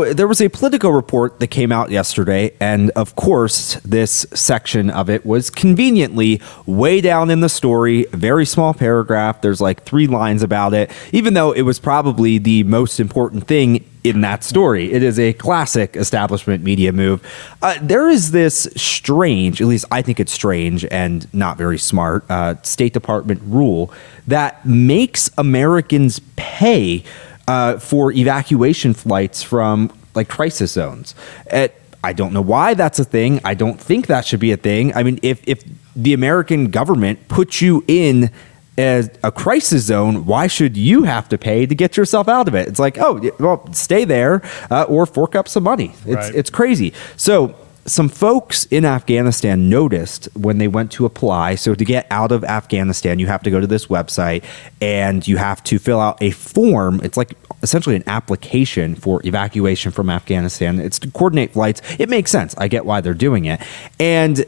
So there was a Politico report that came out yesterday, and of course, this section of it was conveniently way down in the story, very small paragraph. There's like 3 lines about it, even though it was probably the most important thing in that story. It is a classic establishment media move. There is this strange, at least I think it's strange and not very smart, State Department rule that makes Americans pay for evacuation flights from like crisis zones. I don't know why that's a thing. I don't think that should be a thing. I mean, if the American government puts you in as a crisis zone, why should you have to pay to get yourself out of it? It's like, oh, well, stay there or fork up some money. It's crazy. So some folks in Afghanistan noticed when they went to apply. So to get out of Afghanistan, you have to go to this website and you have to fill out a form. It's like essentially an application for evacuation from Afghanistan. It's to coordinate flights. It makes sense. I get why they're doing it. And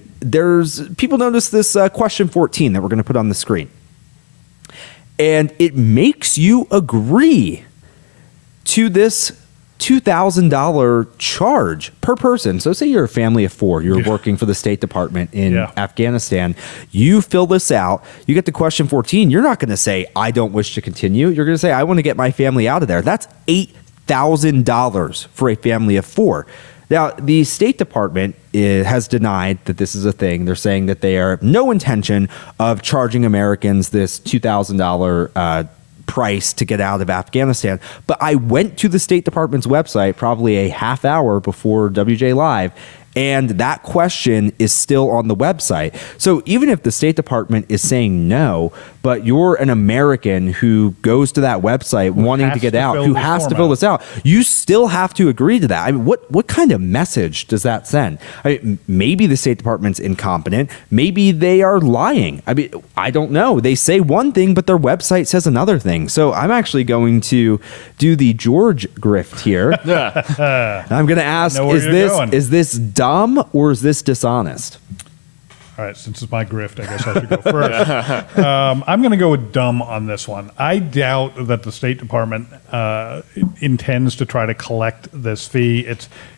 people notice this question 14 that we're going to put on the screen. And it makes you agree to this $2,000 charge per person. So say you're a family of 4, you're working for the State Department in Afghanistan, you fill this out, you get to question 14, you're not going to say, I don't wish to continue. You're going to say, I want to get my family out of there. That's $8,000 for a family of 4. Now, the State Department has denied that this is a thing. They're saying that they have no intention of charging Americans this $2,000 price to get out of Afghanistan. But I went to the State Department's website probably a half hour before WJ Live, and that question is still on the website. So even if the State Department is saying no, but you're an American who goes to that website wanting to get out, who has to fill this out, you still have to agree to that. I mean, what kind of message does that send? I mean, maybe the State Department's incompetent. Maybe they are lying. I mean, I don't know. They say one thing, but their website says another thing. So I'm actually going to do the George grift here. I'm going to ask, is this dumb or is this dishonest? All right, since it's my grift, I guess I should go first. I'm going to go with dumb on this one. I doubt that the State Department intends to try to collect this fee.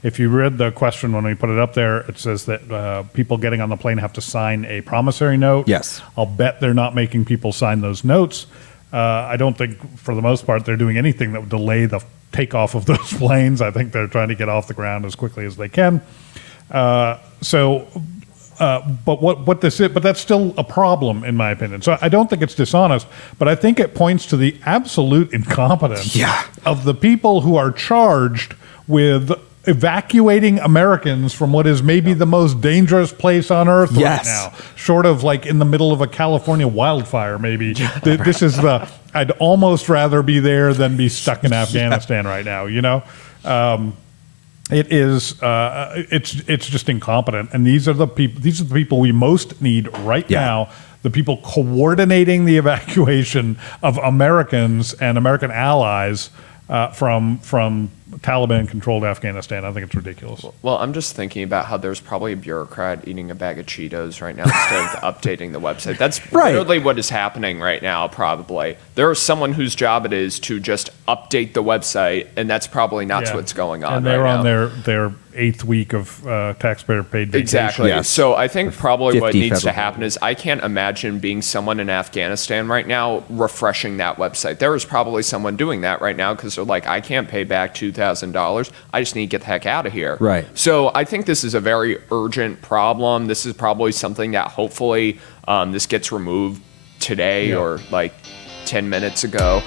If you read the question when we put it up there, it says that people getting on the plane have to sign a promissory note. Yes. I'll bet they're not making people sign those notes. I don't think, for the most part, they're doing anything that would delay the takeoff of those planes. I think they're trying to get off the ground as quickly as they can. But what this is, but that's still a problem in my opinion. So I don't think it's dishonest, but I think it points to the absolute incompetence of the people who are charged with evacuating Americans from what is maybe the most dangerous place on earth right now, short of like in the middle of a California wildfire. Maybe this is I'd almost rather be there than be stuck in Afghanistan right now. You know. It is. It's just incompetent, and these are the people. These are the people we most need right now. The people coordinating the evacuation of Americans and American allies from Taliban-controlled Afghanistan. I think it's ridiculous. Well, I'm just thinking about how there's probably a bureaucrat eating a bag of Cheetos right now instead of updating the website. That's literally what is happening right now, probably. There is someone whose job it is to just update the website, and that's probably not what's going on and they're right on now. their 8th week of taxpayer-paid vacation. Exactly. Yes. So I think probably what needs to happen is I can't imagine being someone in Afghanistan right now refreshing that website. There is probably someone doing that right now because they're like, I can't pay back $2,000. I just need to get the heck out of here. Right. So I think this is a very urgent problem. This is probably something that hopefully this gets removed today or like 10 minutes ago.